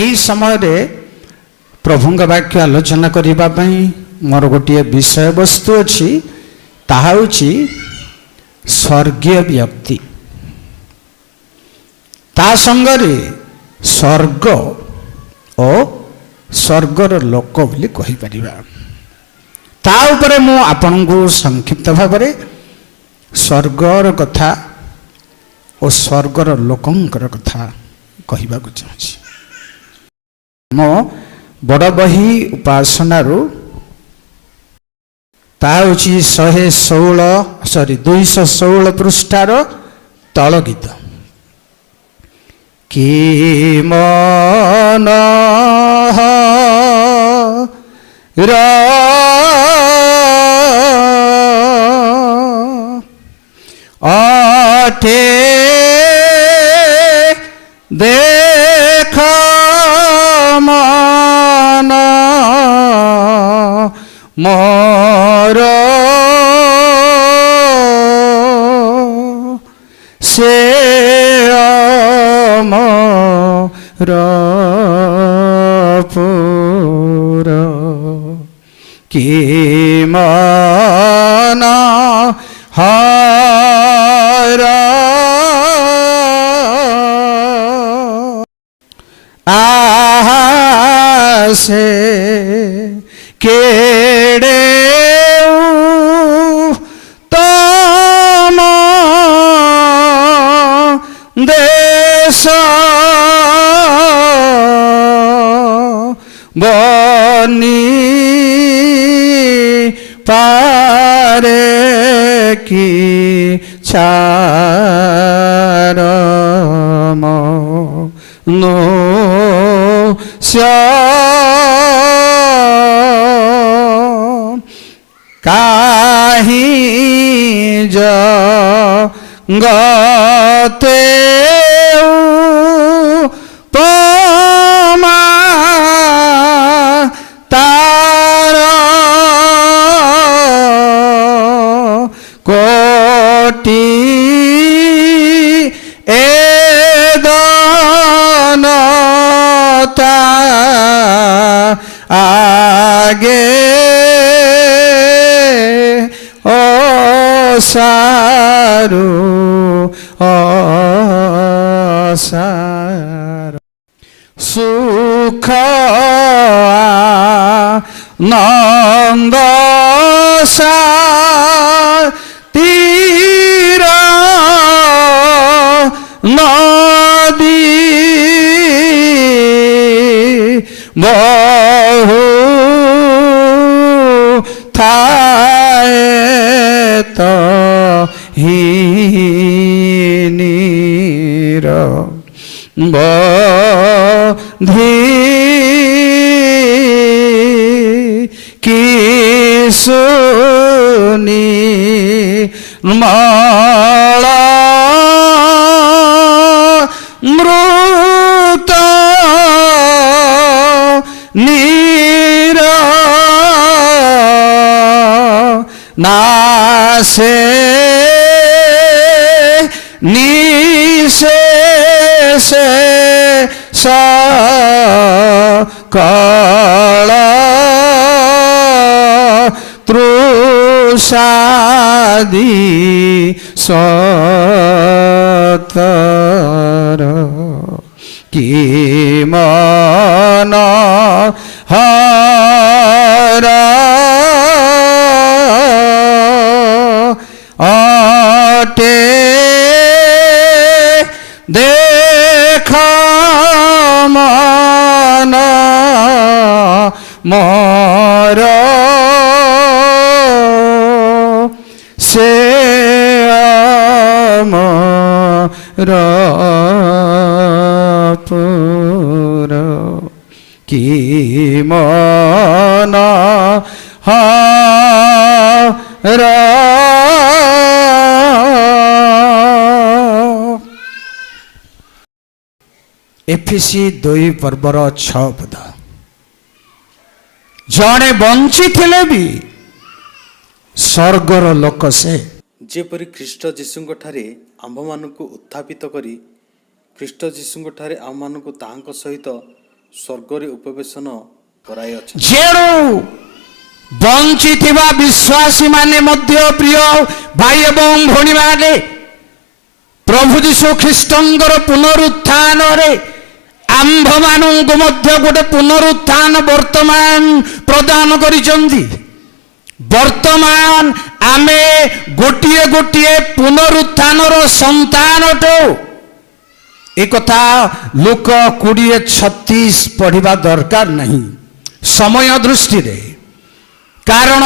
यही समय प्रभुंग वाक्य आलोचना करने मोर गोटे विषय वस्तु अच्छी ताहा होची स्वर्गीय व्यक्ति ता संगरे स्वर्ग और स्वर्गर लोक बोली कहि परिबा। ता उपरे मु आपनकु संक्षिप्त भाव में स्वर्गर कथा और स्वर्गर लोकंकर कथा कहवा चाहूँगी। मो बड़ बही उपासनारू ता हूँ 216 पृष्ठार तल गीत कि मन अठे देख मन मोर से मोर पुर कि मन हरा आसे केड़े तम देश बनी पारे की चारम नो काहि जगते पमा तार कोटि एदनता आगे सारू सार सुख नंद तीर नदी बहु थाए तो हीनीर बधी की सुनी माला मृत नीर नासे निशेष सकल तृषादि सतर कि मन हरा अटे देख मन मोर से मोर पुर कि मन हरा एफिसी 2 पर्वर 6 पद जड़े बंची थिले भी स्वर्गर लोक से जेपरि ख्रीष्ट जीशुଙ୍କ ଠାରେ आम्भମାନଙ୍କୁ उत्थापित करी ख्रीष्ट जीशुଙ୍କ ଠାରେ आम्भମାନଙ୍କୁ ताहाଙ୍କ सहित ସ୍ୱର୍ଗରେ ଉପବେଶନ କରାଇଅଛନ୍ତି। ଯେଣୁ ବଞ୍ଚିଥିବା ବିଶ୍ୱାସୀ ମାନେ ମଧ୍ୟ ପ୍ରିୟ ଭାଇ ଏବଂ ଭଉଣୀ ମାନେ ପ୍ରଭୁ ଯୀଶୁ ଖ୍ରୀଷ୍ଟଙ୍କର ପୁନରୁତ୍ଥାନରେ ଆମ୍ଭମାନଙ୍କୁ ମଧ୍ୟ ଗୋଟେ ପୁନରୁତ୍ଥାନ ବର୍ତ୍ତମାନ ପ୍ରଦାନ କରିଛନ୍ତି। ବର୍ତ୍ତମାନ ଆମେ ଗୋଟିଏ ଗୋଟିଏ ପୁନରୁତ୍ଥାନର ସନ୍ତାନ ଅଟୁ। ଏ କଥା ଲୁକ 20:36 ପଢିବା ଦରକାର ନାହିଁ ସମୟ ଦୃଷ୍ଟିରେ, କାରଣ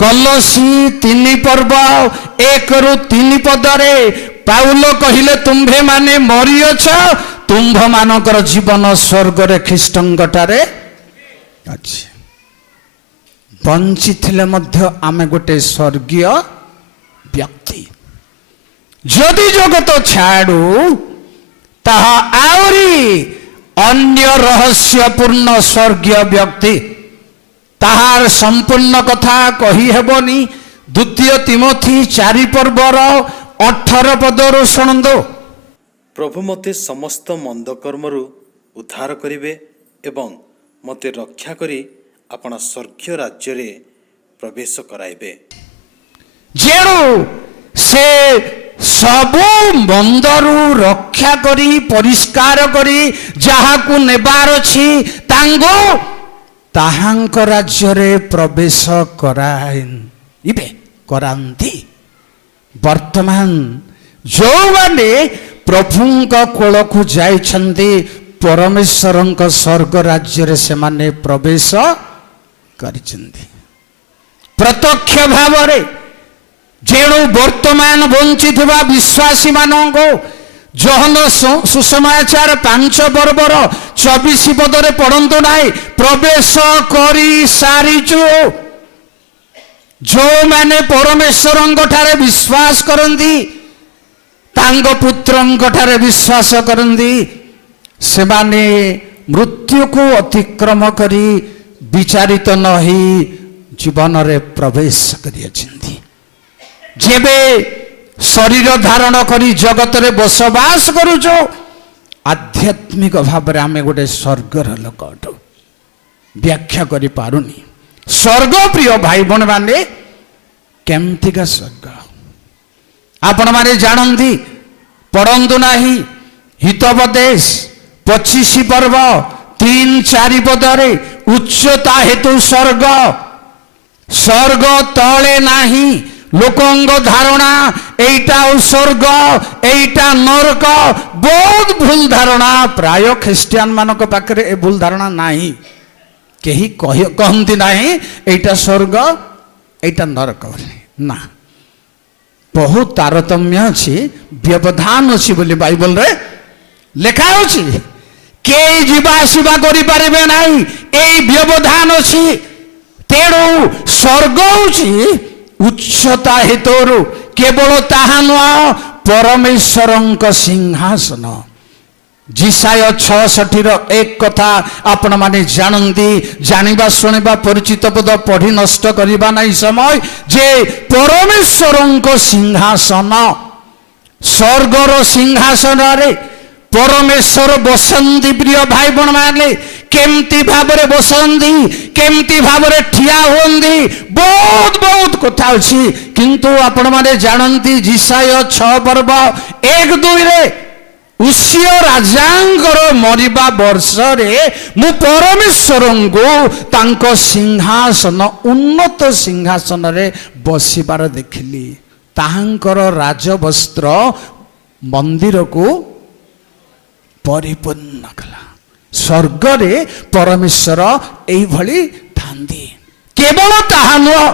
କଲୋସି 3:1-3 ପଦରେ ପାଉଲ କହିଲେ ତୁମ୍ଭେମାନେ ମରିଅଛ, ତୁମ୍ଭମାନଙ୍କର ଜୀବନ ସ୍ୱର୍ଗରେ ଖ୍ରୀଷ୍ଟଙ୍କଠାରେ ଅଛି। ବଞ୍ଚିଥିଲେ ମଧ୍ୟ ଆମେ ଗୋଟେ ସ୍ୱର୍ଗୀୟ ବ୍ୟକ୍ତି। ଯଦି ଜଗତ ଛାଡୁ ତାହା ଆହୁରି ଅନ୍ୟ ରହସ୍ୟପୂର୍ଣ୍ଣ ସ୍ୱର୍ଗୀୟ ବ୍ୟକ୍ତି, ତାହାର ସମ୍ପୂର୍ଣ୍ଣ କଥା କହିହେବନି। 2 ତିମୋଥୀ 4:18 ପଦରୁ ଶୁଣନ୍ତୁ। ପ୍ରଭୁ ମୋତେ ସମସ୍ତ ମନ୍ଦ କର୍ମରୁ ଉଦ୍ଧାର କରିବେ ଏବଂ ମୋତେ ରକ୍ଷା କରି ଆପଣ ସ୍ୱର୍ଗୀୟ ରାଜ୍ୟରେ ପ୍ରବେଶ କରାଇବେ। ଯେଣୁ ସେ ସବୁ ମନ୍ଦରୁ ରକ୍ଷା କରି ପରିଷ୍କାର କରି ଯାହାକୁ ନେବାର ଅଛି ତାଙ୍କୁ ତାହାଙ୍କ ରାଜ୍ୟରେ ପ୍ରବେଶ କରାନ୍ତି। ବର୍ତ୍ତମାନ ଯେଉଁମାନେ ପ୍ରଭୁଙ୍କ କୋଳକୁ ଯାଇଛନ୍ତି ପରମେଶ୍ୱରଙ୍କ ସ୍ୱର୍ଗ ରାଜ୍ୟରେ ସେମାନେ ପ୍ରବେଶ କରିଛନ୍ତି ପ୍ରତ୍ୟକ୍ଷ ଭାବରେ। ଯେଣୁ ବର୍ତ୍ତମାନ ବଞ୍ଚିଥିବା ବିଶ୍ୱାସୀ ମାନଙ୍କୁ ଯୋହନ ସୁସମାଚାର 5:24 ପଦରେ ପଢନ୍ତୁ ନାହିଁ, ପ୍ରବେଶ କରି ସାରିଛୁ। ଯେଉଁମାନେ ପରମେଶ୍ୱରଙ୍କ ଠାରେ ବିଶ୍ୱାସ କରନ୍ତି, ତାଙ୍କ ପୁତ୍ରଙ୍କ ଠାରେ ବିଶ୍ୱାସ କରନ୍ତି, ସେମାନେ ମୃତ୍ୟୁକୁ ଅତିକ୍ରମ କରି ବିଚାରିତ ନ ହୋଇ ଜୀବନରେ ପ୍ରବେଶ କରିଅଛନ୍ତି। ଯେବେ ଶରୀର ଧାରଣ କରି ଜଗତରେ ବସବାସ କରୁଛୁ, ଆଧ୍ୟାତ୍ମିକ ଭାବରେ ଆମେ ଗୋଟେ ସ୍ୱର୍ଗର ଲୋକ ଅଟୁ। ବ୍ୟାଖ୍ୟା କରିପାରୁନି ସ୍ୱର୍ଗ। ପ୍ରିୟ ଭାଇ ଭଉଣୀ ମାନେ କେମିତିକା ସ୍ୱର୍ଗ ଆପଣମାନେ ଜାଣନ୍ତି? ପଢନ୍ତୁ ନାହିଁ ହିତୋପଦେଶ 25 ପର୍ବ 3-4 ପଦରେ ଉଚ୍ଚତା ହେତୁ ସ୍ୱର୍ଗ ତଳେ ନାହିଁ। ଲୋକଙ୍କ ଧାରଣା ଏଇଟା ସ୍ୱର୍ଗ ଏଇଟା ନରକ, ବହୁତ ଭୁଲ ଧାରଣା। ପ୍ରାୟ ଖ୍ରୀଷ୍ଟିଆନ ମାନଙ୍କ ପାଖରେ ଏ ଭୁଲ ଧାରଣା ନାହିଁ। କେହି କହନ୍ତି ନାହିଁ ଏଇଟା ସ୍ୱର୍ଗ ଏଇଟା ନରକ ନା। ବହୁତ ତାରତମ୍ୟ ଅଛି, ବ୍ୟବଧାନ ଅଛି ବୋଲି ବାଇବଲରେ ଲେଖା ଅଛି। କେହି ଯିବା ଆସିବା କରିପାରିବେ ନାହିଁ, ଏଇ ବ୍ୟବଧାନ ଅଛି। ତେଣୁ ସ୍ୱର୍ଗ ହେଉଛି ଉଚ୍ଚତା ହେତୁରୁ କେବଳ ତାହା ନୁହଁ, ପରମେଶ୍ୱରଙ୍କ ସିଂହାସନ। ଜିସାୟ 66:1 କଥା ଆପଣମାନେ ଜାଣନ୍ତି। ଜାଣିବା ଶୁଣିବା ପରିଚିତ ପଦ ପଢି ନଷ୍ଟ କରିବା ନାହିଁ ସମୟ। ଯେ ପରମେଶ୍ୱରଙ୍କ ସିଂହାସନ, ସ୍ୱର୍ଗର ସିଂହାସନରେ ପରମେଶ୍ୱର ବସନ୍ତି। ପ୍ରିୟ ଭାଇ ଭଉଣୀ ମାନେ କେମିତି ଭାବରେ ବସନ୍ତି, କେମିତି ଭାବରେ ଠିଆ ହୁଅନ୍ତି, ବହୁତ ବହୁତ କଥା ଅଛି। କିନ୍ତୁ ଆପଣମାନେ ଜାଣନ୍ତି ଜିସାୟ 6:1-2ରେ ଉସିୟ ରାଜାଙ୍କର ମରିବା ବର୍ଷରେ ମୁଁ ପରମେଶ୍ୱରଙ୍କୁ ତାଙ୍କ ସିଂହାସନ ଉନ୍ନତ ସିଂହାସନରେ ବସିବାର ଦେଖିଲି। ତାହାଙ୍କର ରାଜବସ୍ତ୍ର ମନ୍ଦିରକୁ ପରିପୂର୍ଣ୍ଣ କଲା। ସ୍ୱର୍ଗରେ ପରମେଶ୍ୱର ଏଇଭଳି ଥାନ୍ତି। କେବଳ ତାହା ନୁହଁ,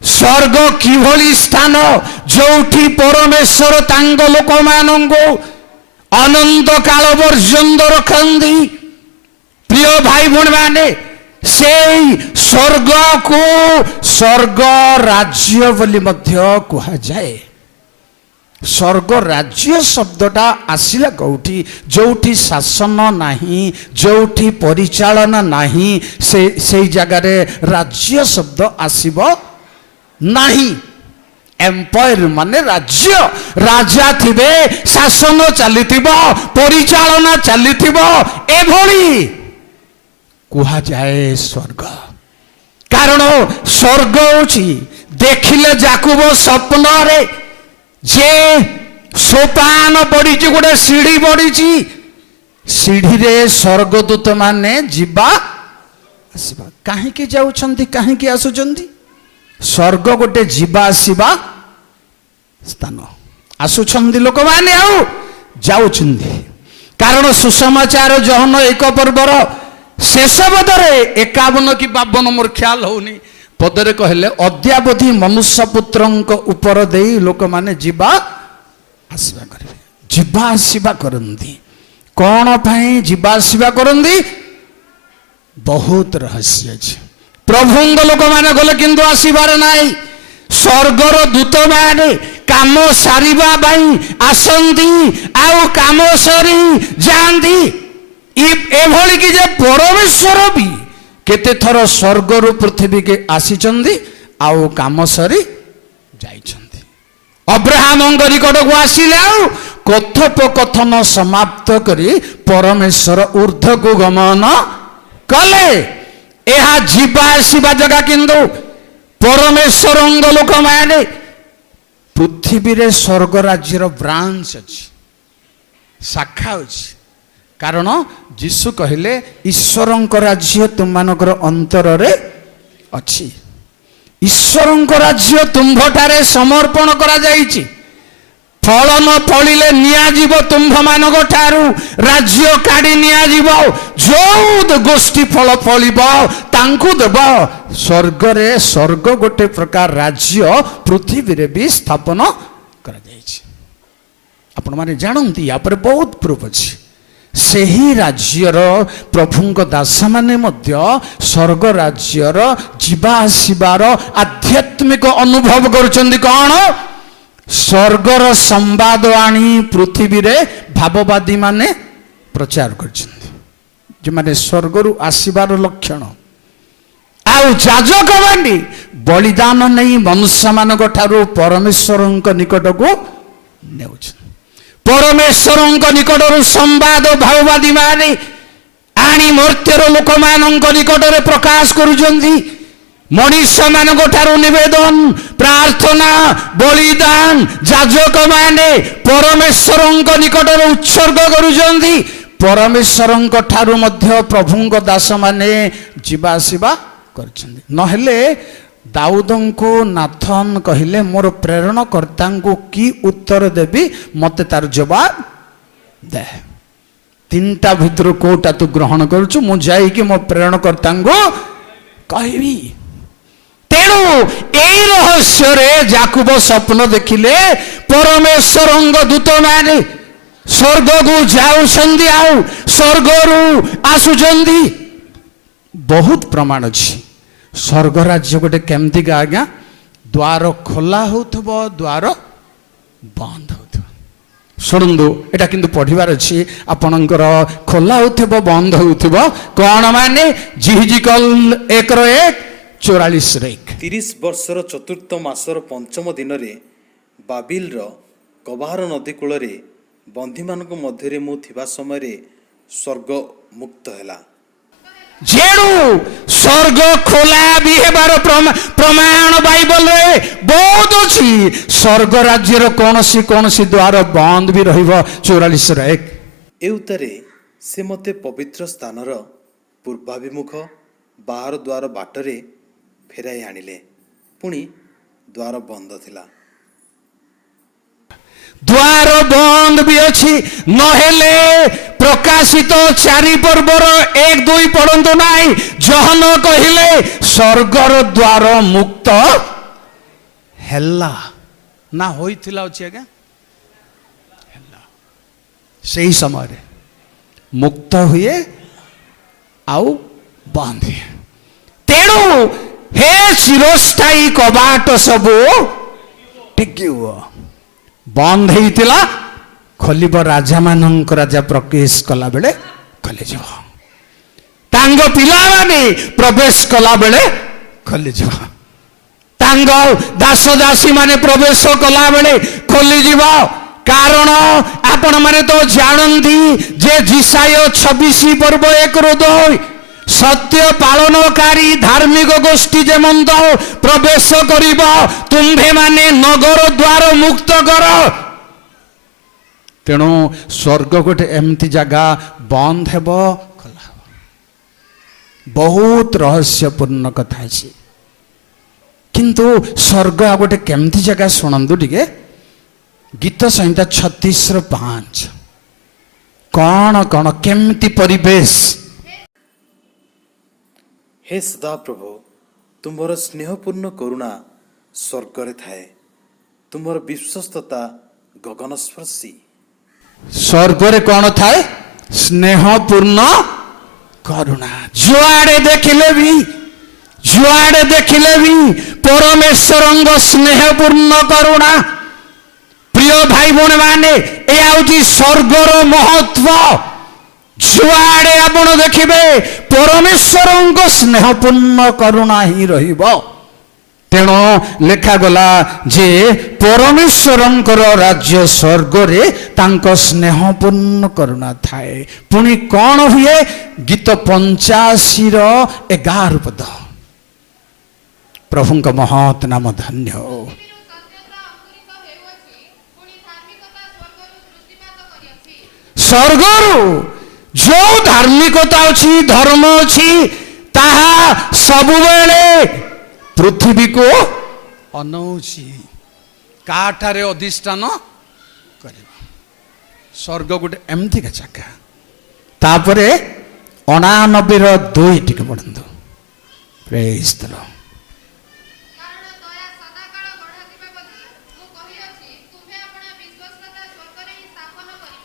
ସ୍ୱର୍ଗ କିଭଳି ସ୍ଥାନ ଯୋଉଠି ପରମେଶ୍ୱର ତାଙ୍କ ଲୋକମାନଙ୍କୁ ଅନନ୍ତ କାଳ ପର୍ଯ୍ୟନ୍ତ ରଖନ୍ତି। ପ୍ରିୟ ଭାଇ ଭଉଣୀ ମାନେ ସେଇ ସ୍ୱର୍ଗକୁ ସ୍ୱର୍ଗ ରାଜ୍ୟ ବୋଲି ମଧ୍ୟ କୁହାଯାଏ। ସ୍ୱର୍ଗ ରାଜ୍ୟ ଶବ୍ଦଟା ଆସିଲା କୋଉଠି? ଯୋଉଠି ଶାସନ ନାହିଁ, ଯୋଉଠି ପରିଚାଳନା ନାହିଁ, ସେଇ ଜାଗାରେ ରାଜ୍ୟ ଶବ୍ଦ ଆସିବ ନାହିଁ। ଏମ୍ପାୟାର ମାନେ ରାଜ୍ୟ, ରାଜା ଥିବେ, ଶାସନ ଚାଲିଥିବ, ପରିଚାଳନା ଚାଲିଥିବ। ଏଭଳି କୁହାଯାଏ ସ୍ୱର୍ଗ। କାରଣ ସ୍ୱର୍ଗ ହେଉଛି ଦେଖିଲେ ଯାକୁବ ସ୍ୱପ୍ନରେ ଯେ ସୋପାନ ପଡ଼ିଛି, ଗୋଟେ ସିଢ଼ି ପଡ଼ିଛି, ସିଢ଼ିରେ ସ୍ୱର୍ଗଦୂତ ମାନେ ଯିବା ଆସିବା। କାହିଁକି ଯାଉଛନ୍ତି, କାହିଁକି ଆସୁଛନ୍ତି? ସ୍ୱର୍ଗ ଗୋଟେ ଯିବା ଆସିବା ସ୍ଥାନ। ଆସୁଛନ୍ତି ଲୋକମାନେ ଆଉ ଯାଉଛନ୍ତି। କାରଣ ସୁସମାଚାର ଯୌନ ଏକ ପର୍ବର ଶେଷ ପଦରେ 51 କି 52 ମୋର ଖ୍ୟାଲ ହଉନି, ପଦରେ କହିଲେ ଅଦ୍ୟାବଧି ମନୁଷ୍ୟ ପୁତ୍ରଙ୍କ ଉପର ଦେଇ ଲୋକମାନେ ଯିବା ଆସିବା କରିବେ। ଯିବା ଆସିବା କରନ୍ତି। କ'ଣ ପାଇଁ ଯିବା ଆସିବା କରନ୍ତି? ବହୁତ ରହସ୍ୟ ଅଛି। ପ୍ରଭୁଙ୍କ ଲୋକମାନେ ଗଲେ କିନ୍ତୁ ଆସିବାର ନାହିଁ। ସ୍ୱର୍ଗର ଦୂତମାନେ କାମ ସାରିବା ପାଇଁ ଆସନ୍ତି ଆଉ କାମ ସରି ଯାଆନ୍ତି। ଏଭଳି କି ଯେ ପରମେଶ୍ୱର ବି କେତେ ଥର ସ୍ୱର୍ଗରୁ ପୃଥିବୀକି ଆସିଛନ୍ତି ଆଉ କାମ ସରି ଯାଇଛନ୍ତି। ଅବ୍ରାହ୍ମଙ୍କ ନିକଟକୁ ଆସିଲେ ଆଉ କଥୋପକଥନ ସମାପ୍ତ କରି ପରମେଶ୍ୱର ଊର୍ଦ୍ଧ୍ୱକୁ ଗମନ କଲେ। ଏହା ଯିବା ଆସିବା ଜାଗା। କିନ୍ତୁ ପରମେଶ୍ୱରଙ୍କ ଲୋକମାନେ ପୃଥିବୀରେ ସ୍ୱର୍ଗ ରାଜ୍ୟର ବ୍ରାଞ୍ଚ ଅଛି, ଶାଖା ଅଛି। କାରଣ ଯୀଶୁ କହିଲେ ଈଶ୍ୱରଙ୍କ ରାଜ୍ୟ ତୁମମାନଙ୍କର ଅନ୍ତରରେ ଅଛି। ଈଶ୍ୱରଙ୍କ ରାଜ୍ୟ ତୁମ୍ଭଠାରେ ସମର୍ପଣ କରାଯାଇଛି। ଫଳ ନ ଫଳିଲେ ନିଆଯିବ ତୁମ୍ଭମାନଙ୍କ ଠାରୁ, ରାଜ୍ୟ କାଢ଼ି ନିଆଯିବ। ଯୋଉ ଗୋଷ୍ଠୀ ଫଳ ଫଳିବ ତାଙ୍କୁ ଦେବ। ସ୍ୱର୍ଗରେ ସ୍ୱର୍ଗ ଗୋଟେ ପ୍ରକାର ରାଜ୍ୟ ପୃଥିବୀରେ ବି ସ୍ଥାପନ କରାଯାଇଛି। ଆପଣମାନେ ଜାଣନ୍ତି, ୟା ପରେ ବହୁତ ପ୍ରୁଫ୍ ଅଛି। ସେହି ରାଜ୍ୟର ପ୍ରଭୁଙ୍କ ଦାସମାନେ ମଧ୍ୟ ସ୍ୱର୍ଗ ରାଜ୍ୟର ଯିବା ଆସିବାର ଆଧ୍ୟାତ୍ମିକ ଅନୁଭବ କରୁଛନ୍ତି। କ'ଣ? ସ୍ୱର୍ଗର ସମ୍ବାଦ ଆଣି ପୃଥିବୀରେ ଭାବବାଦୀ ମାନେ ପ୍ରଚାର କରିଛନ୍ତି, ଯେଉଁମାନେ ସ୍ୱର୍ଗରୁ ଆସିବାର ଲକ୍ଷଣ। ଆଉ ଯାଜକମାନେ ବଳିଦାନ ନେଇ ମନୁଷ୍ୟମାନଙ୍କ ଠାରୁ ପରମେଶ୍ୱରଙ୍କ ନିକଟକୁ ନେଉଛନ୍ତି। ପରମେଶ୍ୱରଙ୍କ ନିକଟରୁ ସମ୍ବାଦ ଭାବବାଦୀ ମାନେ ଆଣି ମର୍ତ୍ତ୍ୟର ଲୋକମାନଙ୍କ ନିକଟରେ ପ୍ରକାଶ କରୁଛନ୍ତି। ମଣିଷମାନଙ୍କ ଠାରୁ ନିବେଦନ, ପ୍ରାର୍ଥନା, ବଳିଦାନ ଯାଜକମାନେ ପରମେଶ୍ୱରଙ୍କ ନିକଟରେ ଉତ୍ସର୍ଗ କରୁଛନ୍ତି। ପରମେଶ୍ୱରଙ୍କ ଠାରୁ ମଧ୍ୟ ପ୍ରଭୁଙ୍କ ଦାସମାନେ ଯିବା ଆସିବା କରିଛନ୍ତି। ନହେଲେ ଦାଉଦଙ୍କୁ ନାଥନ କହିଲେ ମୋର ପ୍ରେରଣକର୍ତ୍ତାଙ୍କୁ କି ଉତ୍ତର ଦେବି, ମୋତେ ତାର ଜବାବ ଦେ। ତିନିଟା ଭିତରୁ କୋଉଟା ତୁ ଗ୍ରହଣ କରୁଛୁ? ମୁଁ ଯାଇକି ମୋ ପ୍ରେରଣକର୍ତ୍ତାଙ୍କୁ କହିବି। ତେଣୁ ଏଇ ରହସ୍ୟରେ ଯାକୁବ ସ୍ୱପ୍ନ ଦେଖିଲେ ପରମେଶ୍ୱରଙ୍କ ଦୂତମାନେ ସ୍ୱର୍ଗକୁ ଯାଉଛନ୍ତି ଆଉ ସ୍ୱର୍ଗରୁ ଆସୁଛନ୍ତି। ବହୁତ ପ୍ରମାଣ ଅଛି। ସ୍ୱର୍ଗ ରାଜ୍ୟ ଗୋଟେ କେମିତିକା ଆଜ୍ଞା? ଦ୍ୱାର ଖୋଲା ହେଉଥିବ, ଦ୍ୱାର ବନ୍ଦ ହେଉଥିବ। ଶୁଣନ୍ତୁ, ଏଇଟା କିନ୍ତୁ ପଢ଼ିବାର ଅଛି ଆପଣଙ୍କର। ଖୋଲା ହେଉଥିବ, ବନ୍ଦ ହେଉଥିବ। କ'ଣ ମାନେ? ଜିହିଜିକଲ 1:1-44। 30 ବର୍ଷର ଚତୁର୍ଥ ମାସର ପଞ୍ଚମ ଦିନରେ ବାବିଲର କବାହାର ନଦୀ କୂଳରେ ବନ୍ଦୀମାନଙ୍କ ମଧ୍ୟରେ ମୁଁ ଥିବା ସମୟରେ ସ୍ୱର୍ଗ ମୁକ୍ତ ହେଲା। ଯେଣୁ ସ୍ୱର୍ଗ ଖୋଲା ବି ହେବାର ପ୍ରମାଣ ବାଇବଲରେ ବହୁତ ଅଛି। ସ୍ୱର୍ଗ ରାଜ୍ୟର କୌଣସି ଦ୍ୱାର ବନ୍ଦ ବି ରହିବ। 44:1। ଏ ଉତ୍ତାରେ ସେ ମୋତେ ପବିତ୍ର ସ୍ଥାନର ପୂର୍ବାଭିମୁଖ ବାହାର ଦ୍ୱାର ବାଟରେ ଫେରାଇ ଆଣିଲେ। ପୁଣି ଦ୍ୱାର ବନ୍ଦ ଥିଲା। ଦ୍ୱାର ବନ୍ଦ ବି ଅଛି। ନହେଲେ ପ୍ରକାଶିତ 4 ପର୍ବର 1-2 ପଢ଼ନ୍ତୁ ନାହିଁ। ଜହନ କହିଲେ ସ୍ୱର୍ଗର ଦ୍ୱାର ମୁକ୍ତ ହେଲା ନା ହୋଇଥିଲା ଅଛି ଆଜ୍ଞା? ହେଲା। ସେହି ସମୟରେ ମୁକ୍ତ ହୁଏ ଆଉ ବନ୍ଦ ହୁଏ। ତେଣୁ ହେ ଚିରସ୍ଥାୟୀ କବାଟ ସବୁ ଟିକିବ। ବନ୍ଦ ହେଇଥିଲା, ଖୋଲିବ ରାଜାମାନଙ୍କ ରାଜା ପ୍ରବେଶ କଲା ବେଳେ ଖୋଲିଯିବ। ତାଙ୍କ ପିଲାମାନେ ପ୍ରବେଶ କଲା ବେଳେ ଖୋଲିଯିବ। ତାଙ୍କ ଦାସ ଦାସୀ ମାନେ ପ୍ରବେଶ କଲା ବେଳେ ଖୋଲିଯିବ। କାରଣ ଆପଣମାନେ ତ ଜାଣନ୍ତି ଯେ ଯିଶାୟ 26 ପର୍ବ 1-2 सत्य पालनकारी धार्मिक गोष्ठी जेमंत प्रवेश करिब तुम्भे माने नगर द्वार मुक्त कर। तेणु स्वर्ग गोटे एमती जगह बंद हेब खोला हेब। बहुत रहस्यपूर्ण कथा अछि किंतु स्वर्ग आ गोटे केमती जगह शुणु टिके गीत संहिता 36:5 कौन कौन केमती परिवेश। हे सदाप्रभु तुमर स्नेहपूर्ण करुणा स्वर्ग रे थाए, तुमर विश्वस्तता गगनस्पर्शी। स्वर्ग रे कौन थाए? स्नेहपूर्ण करुणा। जुआड़े देखिले भी परमेश्वरंग स्नेहपूर्ण करुणा। प्रिय भाई भौणी माने ए आउची स्वर्गर महत्व। जुआड़े आपण देखिबे परमेश्वरंग स्नेहपूर्ण करुणा ही रहिबो। तेणु लेखा गला जे परमेश्वरंकर राज्य स्वर्ग रे तांक स्नेहपूर्ण करुणा थाए। पुणी कौन हुए? गीत 85:11 पद। प्रभुंक महत् नाम धन्य हो। स्वर्गरु जो धार्मिकता अच्छी धर्म अच्छी ताहा सबुबेले पृथ्वी को अनौची काठारे अधिष्ठान करिबा। स्वर्ग गोटे एमती का जगह। तापरे 89:2 टिके पढंतु। Praise the Lord.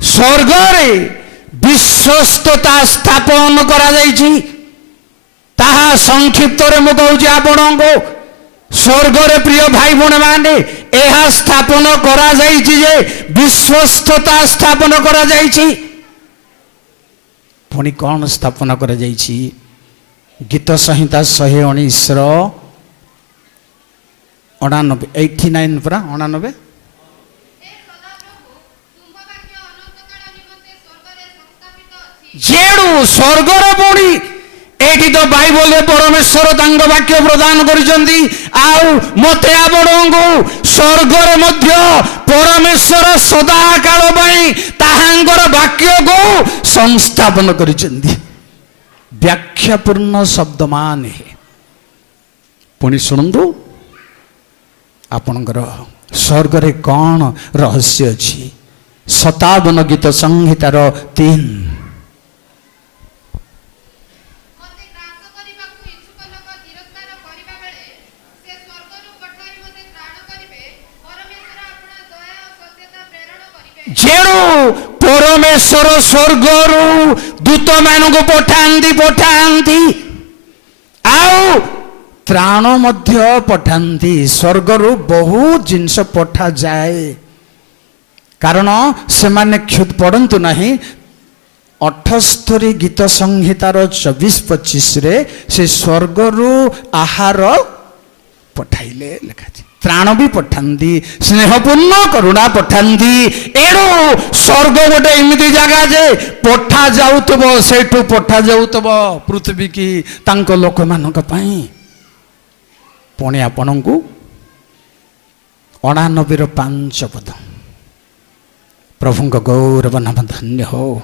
स्वर्ग रे विश्वस्तता स्थापन करा जाइछि। ताहा संक्षिप्त रे मु कहूछि आपनको स्वर्ग रे प्रिय भाई भौणी माने एहा स्थापन करा जाइछि जे विश्वस्तता स्थापन करा जाइछि। पुणी कौन स्थापन करा जाइछि? गीत संहिता 119:89 89 परा 89। जेणु स्वर्गर पुणी एठी तो बाइबल रे परमेश्वर तांग वाक्य प्रदान करिसंती। आउ मते आपणको स्वर्ग रे मध्य परमेश्वर सदा काल पई ताहांकर वाक्य को संस्थापन करिसंती। व्याख्यापूर्ण शब्द माने पुणी सुनंदु आपणकर स्वर्ग रे कौन रहस्य अछि। 57 गीत संहितार 3। जेणु परमेश्वर स्वर्गरु दूत मानक पठांती आउ त्राण मध्य पठांती। स्वर्गरु बहुत जिनस पठा जाए कारण से माने क्षुद पढ़ंतु नहीं। 78 गीत संहितार 24-25 रे से स्वर्गरु आहार पठाइले लिखा। त्राण भी पठांती स्नेहपूर्ण करुणा पठांती। एणु स्वर्ग गोटे एमती जगह जे पठा जाउतब सेठू पठा जाउतब पृथ्वी की तांको लोक मानक पई। पुणी आपणको 89:5 पद। प्रभुंक गौरव नाम धन्य हो।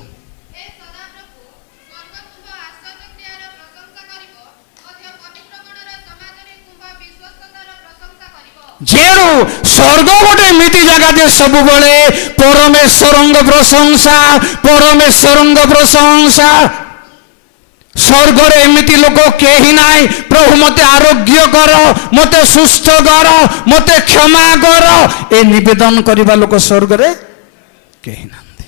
जेणु स्वर्ग गोटे एमती जगह जे सब बेले परमेश्वरंग प्रशंसा परमेश्वरंग प्रशंसा। स्वर्ग रे एमती लोक केही नाई प्रभु मते आरोग्य कर मते सुस्थ कर मते क्षमा कर ए निवेदन करिबा लोक स्वर्ग रे केही नांती।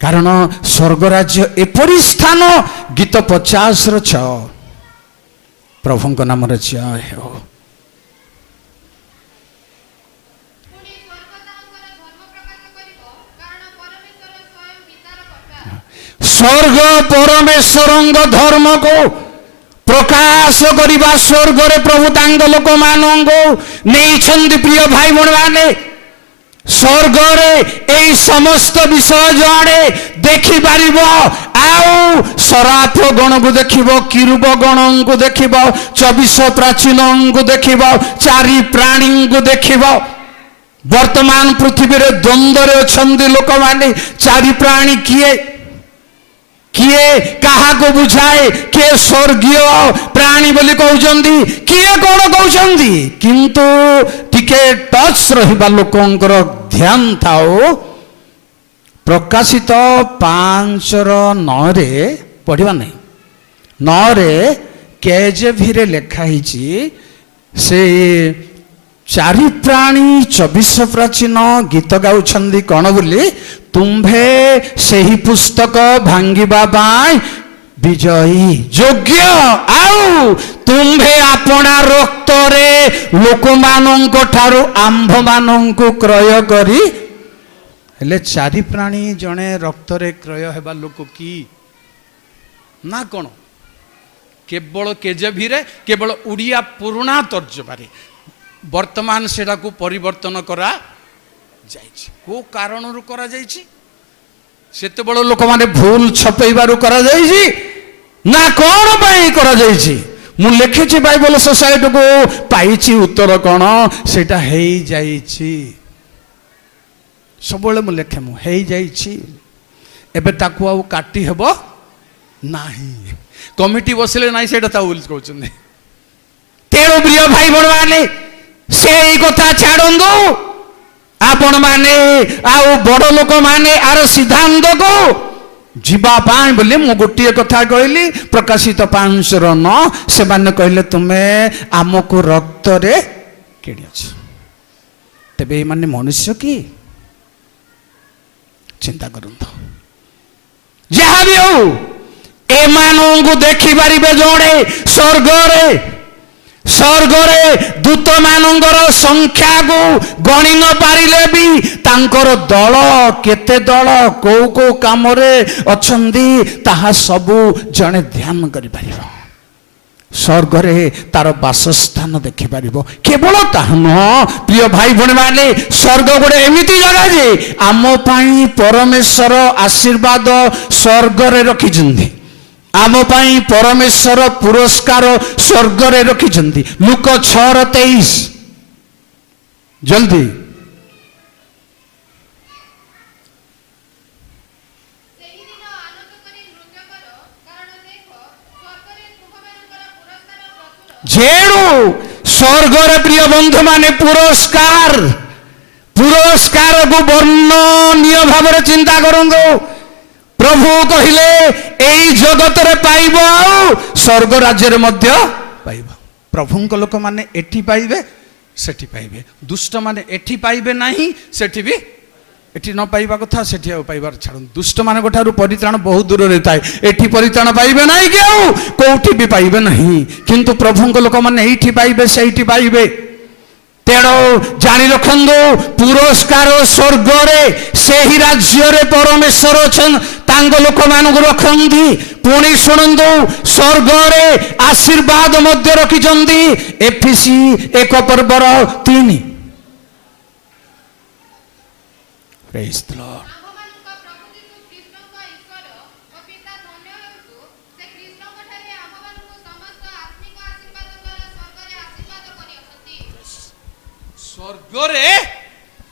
कारण स्वर्ग राज्य एपरि स्थान। गीत 50:6 प्रभुंक नाम रे जय हो। स्वर्ग परमेश्वरंग धर्म को प्रकाश करिबा स्वर्ग रे प्रभु तांग लोक मानंगो नहीं छंदी। प्रिय भाई भौणी माने स्वर्ग रे एई समस्त विषय जणे देखि पारिबो ଆଉ ସରାଫ ଗଣକୁ ଦେଖିବ, କିରୁବ ଗଣଙ୍କୁ ଦେଖିବ, 24 ପ୍ରାଚୀନଙ୍କୁ ଦେଖିବ, 4 ପ୍ରାଣୀଙ୍କୁ ଦେଖିବ। ବର୍ତ୍ତମାନ ପୃଥିବୀରେ ଦ୍ୱନ୍ଦ୍ୱରେ ଅଛନ୍ତି ଲୋକମାନେ। 4 ପ୍ରାଣୀ କିଏ? କିଏ କାହାକୁ ବୁଝାଏ? କିଏ ସ୍ୱର୍ଗୀୟ ପ୍ରାଣୀ ବୋଲି କହୁଛନ୍ତି, କିଏ କଣ କହୁଛନ୍ତି? କିନ୍ତୁ ଟିକେ ଟଚ୍ ରହିବା ଲୋକଙ୍କର ଧ୍ୟାନ ଥାଉ। ପ୍ରକାଶିତ 5:9 ପଢିବା ନାହିଁ। 9 KJVରେ ଲେଖା ହେଇଛି, ସେ 4 ପ୍ରାଣୀ 24 ପ୍ରାଚୀନ ଗୀତ ଗାଉଛନ୍ତି କଣ ବୋଲି? ତୁମ୍ଭେ ସେହି ପୁସ୍ତକ ଭାଙ୍ଗିବା ପାଇଁ ବିଜୟୀ ଯୋଗ୍ୟ, ଆଉ ତୁମ୍ଭେ ଆପଣା ରକ୍ତରେ ଲୋକମାନଙ୍କ ଠାରୁ ଆମ୍ଭମାନଙ୍କୁ କ୍ରୟ କରି। ହେଲେ 4 ପ୍ରାଣୀ ଜଣେ ରକ୍ତରେ କ୍ରୟ ହେବା ଲୋକ କି ନା କଣ? କେବଳ KJVରେ, କେବଳ ଓଡ଼ିଆ ପୁରୁଣା ତର୍ଜମାରେ ବର୍ତ୍ତମାନ ସେଟାକୁ ପରିବର୍ତ୍ତନ କରାଯାଇଛି। କୋଉ କାରଣରୁ କରାଯାଇଛି? ସେତେବେଳେ ଲୋକମାନେ ଭୁଲ ଛପେଇବାରୁ କରାଯାଇଛି ନା କଣ ପାଇଁ କରାଯାଇଛି? ମୁଁ ଲେଖିଛି ବାଇବଲ ସୋସାଇଟିକୁ, ପାଇଛି ଉତ୍ତର କଣ? ସେଇଟା ହେଇଯାଇଛି। ସବୁବେଳେ ମୁଁ ଲେଖେ, ମୁଁ ହେଇଯାଇଛି। ଏବେ ତାକୁ ଆଉ କାଟି ହେବ ନାହିଁ। କମିଟି ବସିଲେ ନାହିଁ, ସେଇଟା ତା ବୋଲି କହୁଛନ୍ତି। ତେଣୁ ପ୍ରିୟ ଭାଇ ଭଉଣୀମାନେ, ସେଇ କଥା ଛାଡ଼ନ୍ତୁ। ଆପଣ ମାନେ ଆଉ ବଡ଼ ଲୋକମାନେ ଆର ସିଦ୍ଧାନ୍ତକୁ ଯିବା ପାଇଁ ବୋଲି ମୁଁ ଗୋଟିଏ କଥା କହିଲି। ପ୍ରକାଶିତ 5:9 ସେମାନେ କହିଲେ ତୁମେ ଆମକୁ ରକ୍ତରେ କିଣିଅଛ। ତେବେ ଏମାନେ ମନୁଷ୍ୟ କି? ଚିନ୍ତା କରନ୍ତୁ। ଯାହା ବି ହଉ, ଏମାନଙ୍କୁ ଦେଖିପାରିବେ ଜଣେ ସ୍ୱର୍ଗରେ ଦୂତମାନଙ୍କର ସଂଖ୍ୟାକୁ ଗଣି ନ ପାରିଲେ ବି ତାଙ୍କର ଦଳ, କେତେ ଦଳ, କୋଉ କୋଉ କାମରେ ଅଛନ୍ତି, ତାହା ସବୁ ଜଣେ ଧ୍ୟାନ କରିପାରିବ। ସ୍ୱର୍ଗରେ ତାର ବାସସ୍ଥାନ ଦେଖିପାରିବ। କେବଳ ତାହା ନୁହଁ ପ୍ରିୟ ଭାଇ ଭଉଣୀମାନେ, ସ୍ୱର୍ଗ ଗୋଟେ ଏମିତି ଜାଗା ଯେ ଆମ ପାଇଁ ପରମେଶ୍ୱର ଆଶୀର୍ବାଦ ସ୍ୱର୍ଗରେ ରଖିଛନ୍ତି। ଆମ ପାଇଁ ପରମେଶ୍ୱର ପୁରସ୍କାର ସ୍ୱର୍ଗରେ ରଖିଛନ୍ତି। ଲୁକ 6:23 ଜଲ୍ଦି। ଯେଣୁ ସ୍ୱର୍ଗରେ ପ୍ରିୟ ବନ୍ଧୁ ମାନେ ପୁରସ୍କାରକୁ ବର୍ଣ୍ଣନୀୟ ଭାବରେ ଚିନ୍ତା କରନ୍ତୁ। ପ୍ରଭୁ କହିଲେ ଏଇ ଜଗତରେ ପାଇବ, ଆଉ ସ୍ୱର୍ଗ ରାଜ୍ୟରେ ମଧ୍ୟ ପାଇବ। ପ୍ରଭୁଙ୍କ ଲୋକମାନେ ଏଠି ପାଇବେ, ସେଠି ପାଇବେ। ଦୁଷ୍ଟମାନେ ଏଠି ପାଇବେ ନାହିଁ, ସେଠି ବି, ଏଠି ନ ପାଇବା କଥା ସେଠି ଆଉ ପାଇବାର ଛାଡ଼ନ୍ତୁ। ଦୁଷ୍ଟମାନଙ୍କ ଠାରୁ ପରିତ୍ରାଣ ବହୁତ ଦୂରରେ ଥାଏ। ଏଠି ପରିତ୍ରାଣ ପାଇବେ ନାହିଁ କି ଆଉ କୋଉଠି ବି ପାଇବେ ନାହିଁ। କିନ୍ତୁ ପ୍ରଭୁଙ୍କ ଲୋକମାନେ ଏଇଠି ପାଇବେ, ସେଇଠି ପାଇବେ। ତେଣୁ ଜାଣି ରଖନ୍ତୁ, ପୁରସ୍କାର ସ୍ୱର୍ଗରେ, ସେହି ରାଜ୍ୟରେ ପରମେଶ୍ୱର ଅଛନ୍ତି, ତାଙ୍କ ଲୋକମାନଙ୍କୁ ରଖନ୍ତି। ପୁଣି ଶୁଣନ୍ତୁ, ସ୍ୱର୍ଗରେ ଆଶୀର୍ବାଦ ମଧ୍ୟ ରଖିଛନ୍ତି। ଏଫେସୀ 1:3। Praise the Lord. ସ୍ୱର୍ଗରେ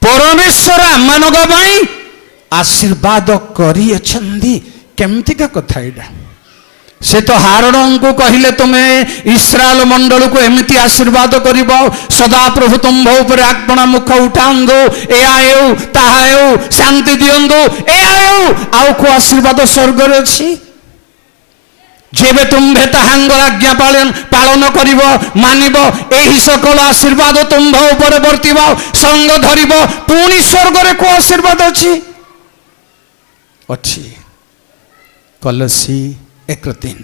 ପରମେଶ୍ୱର ଆମମାନଙ୍କ ପାଇଁ ଆଶୀର୍ବାଦ କରିଅଛନ୍ତି। କେମିତିକା କଥା ଏଇଟା? ସେ ତ ହାରଣଙ୍କୁ କହିଲେ ତୁମେ ଇସ୍ରାଏଲ ମଣ୍ଡଳକୁ ଏମିତି ଆଶୀର୍ବାଦ କରିବ, ସଦାପ୍ରଭୁ ତୁମ୍ଭ ଉପରେ ଆପଣା ମୁଖ ଉଠାନ୍ତୁ, ଏହା ହେଉ ତାହା ହେଉ, ଶାନ୍ତି ଦିଅନ୍ତୁ, ଏହା ହେଉ। ଆଉ କୋଉ ଆଶୀର୍ବାଦ ସ୍ୱର୍ଗରେ ଅଛି? ଯେବେ ତୁମ୍ଭେ ତାହାଙ୍କର ଆଜ୍ଞା ପାଳନ କରିବ, ମାନିବ, ଏହି ସକଳ ଆଶୀର୍ବାଦ ତୁମ୍ଭ ଉପରେ ବର୍ତ୍ତିବ, ସଙ୍ଗ ଧରିବ। ପୁଣି ସ୍ୱର୍ଗରେ କୋଉ ଆଶୀର୍ବାଦ ଅଛି? କଲୋସୀ 1:3।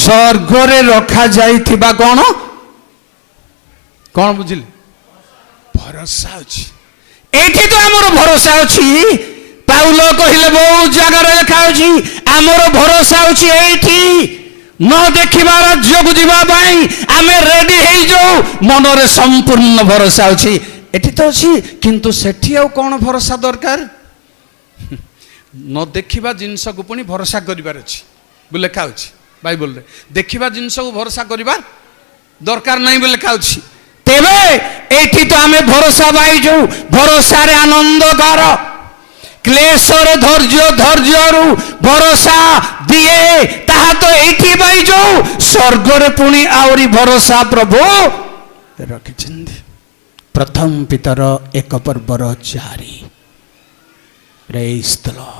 ସ୍ୱର୍ଗରେ ରଖାଯାଇଥିବା କଣ କଣ ବୁଝିଲେ? ଭରସା ଅଛି। ଏଇଠି ତ ଆମର ଭରସା ଅଛି। ପାଉଲ କହିଲେ ବହୁତ ଜାଗାରେ ଲେଖା ଅଛି ଆମର ଭରସା ଅଛି ଏଇଠି, ନ ଦେଖିବା ରାଜ୍ୟକୁ ଯିବା ପାଇଁ ଆମେ ରେଡି ହେଇଯାଉ, ମନରେ ସମ୍ପୂର୍ଣ୍ଣ ଭରସା ଅଛି। ଏଠି ତ ଅଛି, କିନ୍ତୁ ସେଠି ଆଉ କ'ଣ ଭରସା ଦରକାର? ନ ଦେଖିବା ଜିନିଷକୁ ପୁଣି ଭରସା କରିବାର ଅଛି ବୋଲି ଲେଖା ଅଛି ବାଇବଲରେ। ଦେଖିବା ଜିନିଷକୁ ଭରସା କରିବା ଦରକାର ନାହିଁ ବୋଲି ଲେଖା ଅଛି। ତେବେ ଏଇଠି ତ ଆମେ ଭରସା ପାଇଛୁ, ଭରସାରେ ଆନନ୍ଦ କର, କ୍ଲେଶରେ ଧୈର୍ଯ୍ୟ, ଧୈର୍ଯ୍ୟରୁ ଭରସା ଦିଏ, ତାହା ତ ଏଇଠି ପାଇଛୁ। ସ୍ୱର୍ଗରେ ପୁଣି ଆହୁରି ଭରସା ପ୍ରଭୁ ରଖିଛନ୍ତି। ପ୍ରଥମ ପିତର 1:4। ପ୍ରେଜ୍ ଦ ଲର୍ଡ।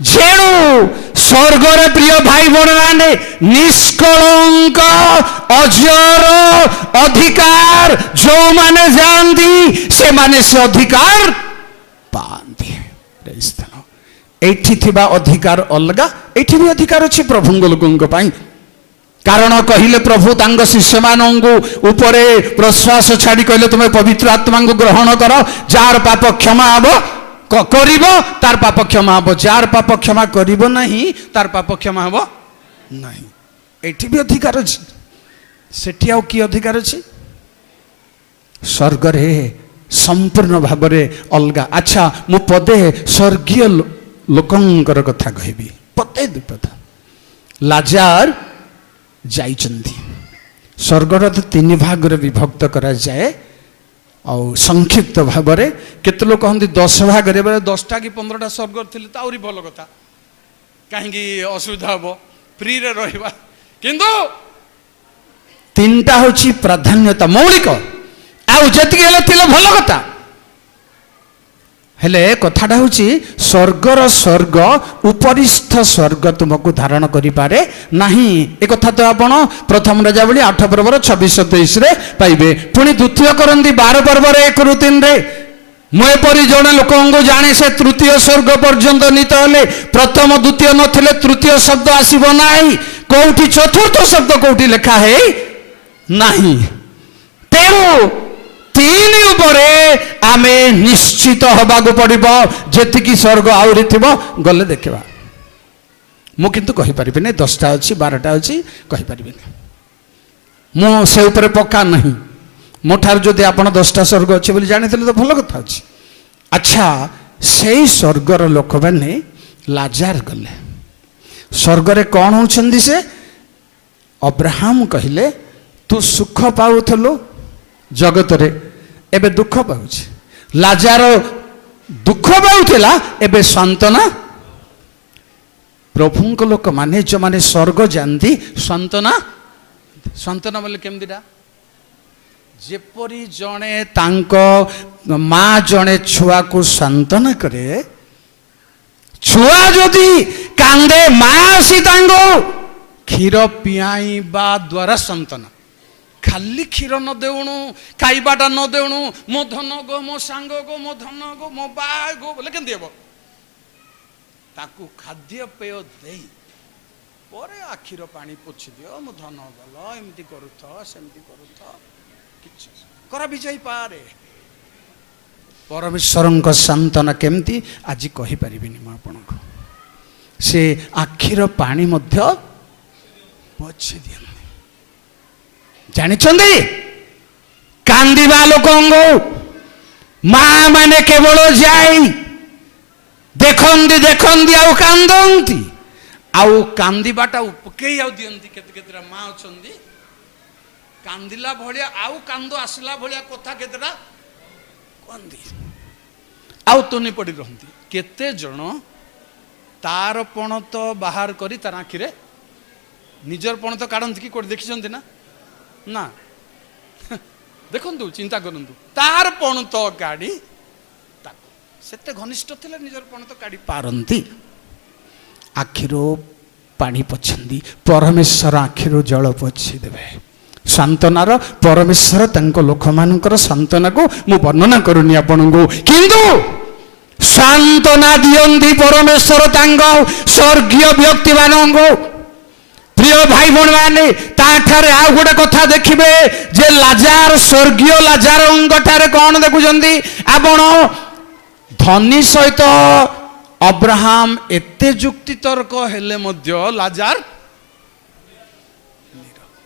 ଯେଣୁ ସ୍ୱର୍ଗରେ ପ୍ରିୟ ଭାଇ ଭଉଣୀମାନେ ନିଷ୍କଳଙ୍କ ଅଜର ଅଧିକାର ଯେଉଁମାନେ ଯାଆନ୍ତି ସେମାନେ ସେ ଅଧିକାର ପାଆନ୍ତି। ଏଇଠି ଥିବା ଅଧିକାର ଅଲଗା, ଏଇଠି ବି ଅଧିକାର ଅଛି ପ୍ରଭୁଙ୍କ ଲୋକଙ୍କ ପାଇଁ। କାରଣ କହିଲେ ପ୍ରଭୁ ତାଙ୍କ ଶିଷ୍ୟମାନଙ୍କୁ ଉପରେ ପ୍ରଶ୍ୱାସ ଛାଡ଼ି କହିଲେ ତୁମେ ପବିତ୍ର ଆତ୍ମାଙ୍କୁ ଗ୍ରହଣ କର, ଯାହାର ପାପ କ୍ଷମା ହବ କରିବ ତାର ପାପ କ୍ଷମା ହବ, ଯାହାର ପାପ କ୍ଷମା କରିବ ନାହିଁ ତାର ପାପ କ୍ଷମା ହବ ନାହିଁ। ଏଠି ବି ଅଧିକାର ଅଛି, ସେଠି ଆଉ କି ଅଧିକାର ଅଛି? ସ୍ୱର୍ଗରେ ସମ୍ପୂର୍ଣ୍ଣ ଭାବରେ ଅଲଗା। ଆଚ୍ଛା, ମୁଁ ପଦେ ସ୍ୱର୍ଗୀୟ ଲୋକଙ୍କର କଥା କହିବି, ପଦେ ଦୁପଦ। ଲାଜାର ଯାଇଛନ୍ତି, ସ୍ୱର୍ଗର ତ 3 ଭାଗରେ ବିଭକ୍ତ କରାଯାଏ, ଆଉ ସଂକ୍ଷିପ୍ତ ଭାବରେ କେତେ ଲୋକ କହନ୍ତି 10 ଭାଗରେ, ବେଳେ 10ଟା କି 15ଟା ସ୍ୱର୍ଗ ଥିଲେ ତ ଆହୁରି ଭଲ କଥା, କାହିଁକି ଅସୁବିଧା ହବ, ଫ୍ରିରେ ରହିବା। କିନ୍ତୁ 3ଟା ହେଉଛି ପ୍ରାଧାନ୍ୟତା, ମୌଳିକ, ଆଉ ଯେତିକି ହେଲେ ଥିଲେ ଭଲ କଥା। ହେଲେ କଥାଟା ହେଉଛି ସ୍ୱର୍ଗର ସ୍ୱର୍ଗ ଉପରିସ୍ଥ ସ୍ୱର୍ଗ ତୁମକୁ ଧାରଣ କରିପାରେ ନାହିଁ। ଏ କଥା ତ ଆପଣ ପ୍ରଥମ ରାଜାବଳୀ 8:26-27 ପାଇବେ। ପୁଣି ଦ୍ୱିତୀୟ କରନ୍ତି 12:1-3। ମୁଁ ଏପରି ଜଣେ ଲୋକଙ୍କୁ ଜାଣେ, ସେ ତୃତୀୟ ସ୍ୱର୍ଗ ପର୍ଯ୍ୟନ୍ତ ନୀତ ହେଲେ ପ୍ରଥମ ଦ୍ୱିତୀୟ ନଥିଲେ ତୃତୀୟ ଶବ୍ଦ ଆସିବ ନାହିଁ, କୋଉଠି ଚତୁର୍ଥ ଶବ୍ଦ କୋଉଠି ଲେଖା ହେଇ ନାହିଁ। ତେଣୁ 3 ଉପରେ ଆମେ ନିଶ୍ଚିତ ହେବାକୁ ପଡ଼ିବ। ଯେତିକି ସ୍ୱର୍ଗ ଆହୁରି ଥିବ ଗଲେ ଦେଖିବା। ମୁଁ କିନ୍ତୁ କହିପାରିବିନି 10ଟା ଅଛି 12ଟା ଅଛି କହିପାରିବିନି, ମୁଁ ସେ ଉପରେ ପକ୍କା ନାହିଁ। ମୋ ଠାରୁ ଯଦି ଆପଣ 10ଟା ସ୍ୱର୍ଗ ଅଛି ବୋଲି ଜାଣିଥିଲେ ତ ଭଲ କଥା ଅଛି। ଆଚ୍ଛା, ସେଇ ସ୍ୱର୍ଗର ଲୋକମାନେ ଲାଜାର ଗଲେ, ସ୍ୱର୍ଗରେ କ'ଣ ହେଉଛନ୍ତି? ସେ ଅବ୍ରାହମ କହିଲେ ତୁ ସୁଖ ପାଉଥିଲୁ ଜଗତରେ, ଏବେ ଦୁଃଖ ପାଉଛି। ଲାଜାର ଦୁଃଖ ପାଉଥିଲା, ଏବେ ସାନ୍ତ୍ୱନା। ପ୍ରଭୁଙ୍କ ଲୋକମାନେ ଯେଉଁମାନେ ସ୍ୱର୍ଗ ଯାଆନ୍ତି ସାନ୍ତ୍ୱନା ବୋଲେ କେମିତିଟା? ଯେପରି ଜଣେ ତାଙ୍କ ମା ଜଣେ ଛୁଆକୁ ସାନ୍ତ୍ୱନା କରେ, ଛୁଆ ଯଦି କାନ୍ଦେ ମା ଆସି ତାଙ୍କୁ କ୍ଷୀର ପିଆଇବା ଦ୍ୱାରା ସାନ୍ତ୍ୱନା। ଖାଲି କ୍ଷୀର ନ ଦେଉଣୁ, ଖାଇବାଟା ନ ଦେଉଣୁ, ମୋ ଧନ ଗो, ମୋ ସାଙ୍ଗ ଗୋ, ମୋ ଧନ ଗୋ, ମୋ ବା ଗୋ ବୋଲେ କେମିତି ହେବ? ତାକୁ ଖାଦ୍ୟପେୟ ଦେଇ ପରେ ଆଖିର ପାଣି ପୋଛି ଦିଅ, ମୋ ଧନ ଭଲ, ଏମିତି କରୁଥ ସେମିତି କରୁଥ, କିଛି କରା ବି ଯାଇପାରେ। ପରମେଶ୍ୱରଙ୍କ ସାନ୍ତ୍ୱନା କେମିତି ଆଜି କହିପାରିବିନି ମୁଁ ଆପଣଙ୍କୁ। ସେ ଆଖିର ପାଣି ମଧ୍ୟ ପୋଛି ଦିଅନ୍ତି। ଜାଣିଛନ୍ତି, କାନ୍ଦିବା ଲୋକଙ୍କୁ ମା ମାନେ କେବଳ ଯାଇ ଦେଖନ୍ତି ଦେଖନ୍ତି ଆଉ କାନ୍ଦନ୍ତି, ଆଉ କାନ୍ଦିବାଟା ପକେଇ ଆଉ ଦିଅନ୍ତି। କେତେଟା ମା ଅଛନ୍ତି କାନ୍ଦିଲା ଭଳିଆ ଆଉ କାନ୍ଦ ଆସିଲା ଭଳିଆ କଥା କେତେଟା କହନ୍ତି, ଆଉ ତୁନି ପଡ଼ି ରହନ୍ତି। କେତେ ଜଣ ତାର ପଣତ ବାହାର କରି ତାର ଆଖିରେ ନିଜର ପଣତ କାଢ଼ନ୍ତି କି କୋଉଠି ଦେଖିଛନ୍ତି ନା? ନା, ଦେଖନ୍ତୁ, ଚିନ୍ତା କରନ୍ତୁ, ତାର ପଣତ କାଢ଼ି ତାକୁ ସେତେ ଘନିଷ୍ଠ ଥିଲେ ନିଜର ପଣତ କାଢ଼ି ପାରନ୍ତି। ଆଖିରୁ ପାଣି ପୋଛନ୍ତି, ପରମେଶ୍ୱର ଆଖିରୁ ଜଳ ପୋଛି ଦେବେ। ସାନ୍ତ୍ୱନାର ପରମେଶ୍ୱର ତାଙ୍କ ଲୋକମାନଙ୍କର ସାନ୍ତ୍ୱନାକୁ ମୁଁ ବର୍ଣ୍ଣନା କରୁନି ଆପଣଙ୍କୁ, କିନ୍ତୁ ସାନ୍ତ୍ୱନା ଦିଅନ୍ତି ପରମେଶ୍ୱର ତାଙ୍କ ସ୍ୱର୍ଗୀୟ ବ୍ୟକ୍ତି ମାନଙ୍କୁ। ପ୍ରିୟ ଭାଇ ଭଉଣୀ ମାନେ, ତାଠାରେ ଆଉ ଗୋଟେ କଥା ଦେଖିବେ ଯେ ଲାଜାର, ସ୍ୱର୍ଗୀୟ ଲାଜାରଙ୍କ ଠାରେ କଣ ଦେଖୁଛନ୍ତି ଆପଣ? ଧନୀ ସହିତ ଅବ୍ରାହମ ଏତେ ଯୁକ୍ତି ତର୍କ ହେଲେ ମଧ୍ୟ ଲାଜାର,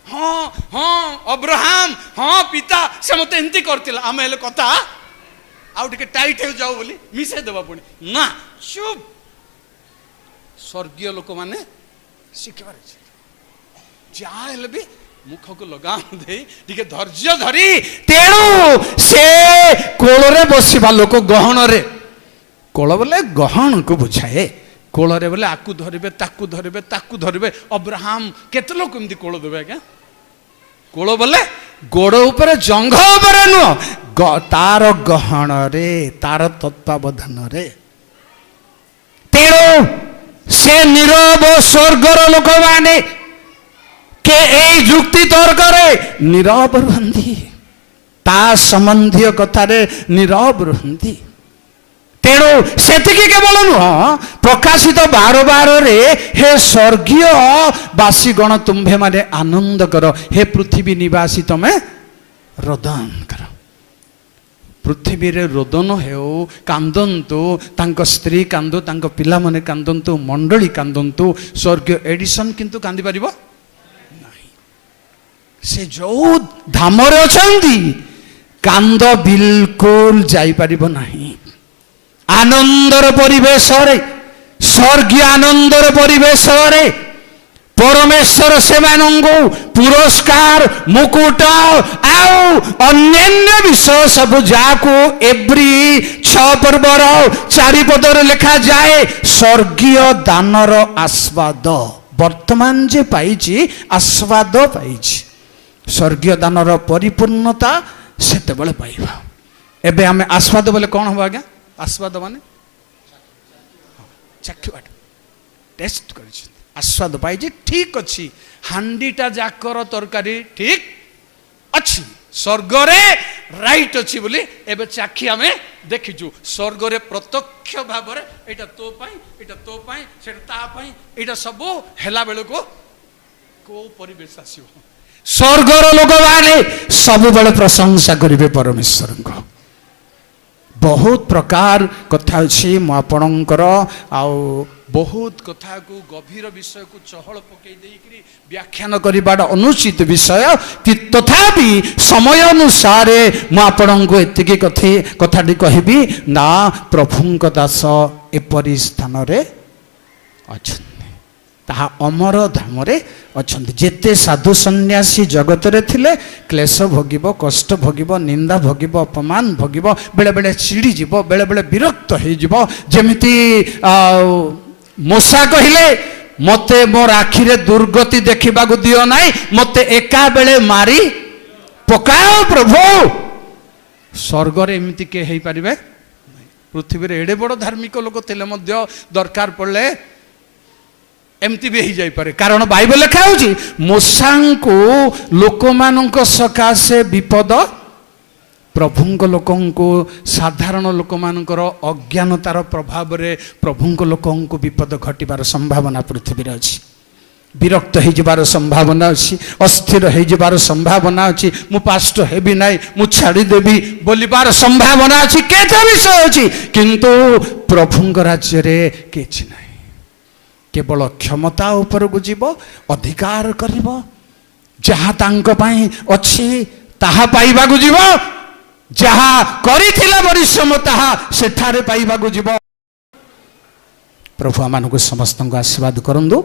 ହଁ ହଁ ଅବ୍ରାହମ, ହଁ ପିତା, ସେ ମତେ ଏମିତି କରିଥିଲା, ଆମେ ହେଲେ କଥା ଆଉ ଟିକେ ଟାଇଟ୍ ହେଇଯାଉ ବୋଲି ମିଶେଇ ଦେବା ପୁଣି ନା, ଚୁପ୍। ସ୍ୱର୍ଗୀୟ ଲୋକମାନେ ଶିଖିବାର ଅଛି, ଯାହା ହେଲେ ବି ମୁଖକୁ ଲଗାମ ଦେଇ ଟିକେ ଧୈର୍ଯ୍ୟ ଧରି। ତେଣୁ ସେ କୋଳରେ ବସିବା ଲୋକ, ଗହଣରେ, କୋଳ ବୋଲେ ଗହଣକୁ ବୁଝାଏ। କୋଳରେ ବୋଲେ ଆକୁ ଧରିବେ, ତାକୁ ଧରିବେ, ତାକୁ ଧରିବେ। ଅବ୍ରାହମ କେତେ ଲୋକ ଏମିତି କୋଳ ଦେବେ ଆଜ୍ଞା? କୋଳ ବୋଲେ ଗୋଡ଼ ଉପରେ, ଜଙ୍ଘ ଉପରେ ନୁହଁ, ତାର ଗହଣରେ, ତାର ତତ୍ତ୍ୱାବଧାନରେ। ତେଣୁ ସେ ନୀରବ ସ୍ୱର୍ଗର ଲୋକମାନେ କେ ଏଇ ଯୁକ୍ତି ତର୍କରେ ନୀରବ ରୁହନ୍ତି, ତା ସମ୍ବନ୍ଧୀୟ କଥାରେ ନୀରବ ରୁହନ୍ତି। ତେଣୁ ସେତିକି କେବଳ ନୁହଁ, ପ୍ରକାଶିତ 12:12ରେ ହେ ସ୍ୱର୍ଗୀୟ ବାସୀଗଣ ତୁମ୍ଭେ ମାନେ ଆନନ୍ଦ କର, ହେ ପୃଥିବୀ ନିବାସୀ ତମେ ରୋଦନ କର। ପୃଥିବୀରେ ରୋଦନ ହେଉ, କାନ୍ଦନ୍ତୁ, ତାଙ୍କ ସ୍ତ୍ରୀ କାନ୍ଦୁ, ତାଙ୍କ ପିଲାମାନେ କାନ୍ଦନ୍ତୁ, ମଣ୍ଡଳୀ କାନ୍ଦନ୍ତୁ। ସ୍ୱର୍ଗୀୟ ଏଡିସନ୍ କିନ୍ତୁ କାନ୍ଦି ପାରିବ ନାହିଁ। ସେ ଯୋଉ ଧାମରେ ଅଛନ୍ତି, କାନ୍ଦ ବିଲକୁଲ ଯାଇପାରିବ ନାହିଁ। ଆନନ୍ଦର ପରିବେଶରେ, ସ୍ୱର୍ଗୀୟ ଆନନ୍ଦର ପରିବେଶରେ ପରମେଶ୍ୱର ସେମାନଙ୍କୁ ପୁରସ୍କାର, ମୁକୁଟ ଆଉ ଅନ୍ୟାନ୍ୟ ବିଷୟ ସବୁ, ଯାହାକୁ ଏଭ୍ରି 6 ପର୍ବର 4 ପଦରେ ଲେଖାଯାଏ ସ୍ୱର୍ଗୀୟ ଦାନର ଆସ୍ବାଦ। ବର୍ତ୍ତମାନ ଯେ ପାଇଛି, ଆସ୍ବାଦ ପାଇଛି। ସ୍ୱର୍ଗୀୟ ଦାନର ପରିପୂର୍ଣ୍ଣତା ସେତେବେଳେ ପାଇବା। ଏବେ ଆମେ ଆସ୍ବାଦ ବୋଲେ କଣ ହବ ଆଜ୍ଞା? ଆସ୍ବାଦ ମାନେ ଚାଖିବା, ଟେଷ୍ଟ କରିଛନ୍ତି, ଆସ୍ବାଦ ପାଇଛି, ଠିକ ଅଛି। ହାଣ୍ଡିଟା ଯାକର ତରକାରୀ ଠିକ ଅଛି, ସ୍ୱର୍ଗରେ ରାଇଟ୍ ଅଛି ବୋଲି ଏବେ ଚାଖି ଆମେ ଦେଖିଛୁ। ସ୍ୱର୍ଗରେ ପ୍ରତ୍ୟକ୍ଷ ଭାବରେ ଏଇଟା ତୋ ପାଇଁ, ଏଇଟା ତୋ ପାଇଁ, ସେଟା ତା ପାଇଁ, ଏଇଟା ସବୁ ହେଲା ବେଳକୁ କୋଉ ପରିବେଶ ଆସିବ? ସ୍ୱର୍ଗର ଲୋକମାନେ ସବୁବେଳେ ପ୍ରଶଂସା କରିବେ ପରମେଶ୍ୱରଙ୍କ। ବହୁତ ପ୍ରକାର କଥା ଅଛି, ମୁଁ ଆପଣଙ୍କର ଆଉ ବହୁତ କଥାକୁ, ଗଭୀର ବିଷୟକୁ ଚହଳ ପକେଇ ଦେଇକରି ବ୍ୟାଖ୍ୟାନ କରିବାଟା ଅନୁଚିତ ବିଷୟ। ତଥାପି ସମୟ ଅନୁସାରେ ମୁଁ ଆପଣଙ୍କୁ ଏତିକି କଥାଟି କହିବି ନା, ପ୍ରଭୁଙ୍କ ଦାସ ଏପରି ସ୍ଥାନରେ ଅଛନ୍ତି, ତାହା ଅମର ଧାମରେ ଅଛନ୍ତି। ଯେତେ ସାଧୁ ସନ୍ନ୍ୟାସୀ ଜଗତରେ ଥିଲେ, କ୍ଲେଶ ଭୋଗିବ, କଷ୍ଟ ଭୋଗିବ, ନିନ୍ଦା ଭୋଗିବ, ଅପମାନ ଭୋଗିବ, ବେଳେବେଳେ ଚିଡ଼ିଯିବ, ବେଳେବେଳେ ବିରକ୍ତ ହେଇଯିବ। ଯେମିତି ମୂଷା କହିଲେ, ମୋତେ ମୋର ଆଖିରେ ଦୁର୍ଗତି ଦେଖିବାକୁ ଦିଅ ନାହିଁ, ମୋତେ ଏକା ବେଳେ ମାରି ପକାଅ ପ୍ରଭୁ। ସ୍ୱର୍ଗରେ ଏମିତି କିଏ ହେଇପାରିବେ? ପୃଥିବୀରେ ଏଡ଼େ ବଡ଼ ଧାର୍ମିକ ଲୋକ ଥିଲେ ମଧ୍ୟ ଦରକାର ପଡ଼ିଲେ ଏମିତି ବି ହେଇଯାଇପାରେ। କାରଣ ବାଇବଲ ଲେଖା ହେଉଛି, ମୂଷାଙ୍କୁ ଲୋକମାନଙ୍କ ସକାଶେ ବିପଦ, ପ୍ରଭୁଙ୍କ ଲୋକଙ୍କୁ, ସାଧାରଣ ଲୋକମାନଙ୍କର ଅଜ୍ଞାନତାର ପ୍ରଭାବରେ ପ୍ରଭୁଙ୍କ ଲୋକଙ୍କୁ ବିପଦ ଘଟିବାର ସମ୍ଭାବନା ପୃଥିବୀରେ ଅଛି। ବିରକ୍ତ ହେଇଯିବାର ସମ୍ଭାବନା ଅଛି, ଅସ୍ଥିର ହେଇଯିବାର ସମ୍ଭାବନା ଅଛି। ମୁଁ ପାଷ୍ଟ ହେବି ନାହିଁ, ମୁଁ ଛାଡ଼ିଦେବି ବୋଲିବାର ସମ୍ଭାବନା ଅଛି, କେତେ ବିଷୟ ଅଛି। କିନ୍ତୁ ପ୍ରଭୁଙ୍କ ରାଜ୍ୟରେ କିଛି ନାହିଁ। କେବଳ କ୍ଷମତା ଉପରକୁ ଯିବ, ଅଧିକାର କରିବ, ଯାହା ତାଙ୍କ ପାଇଁ ଅଛି ତାହା ପାଇବାକୁ ଯିବ, ଯାହା କରିଥିଲା ପରିଶ୍ରମ ତାହା ସେଠାରେ ପାଇବାକୁ ଯିବ। ପ୍ରଭୁ ଆମମାନଙ୍କୁ ସମସ୍ତଙ୍କୁ ଆଶୀର୍ବାଦ କରନ୍ତୁ।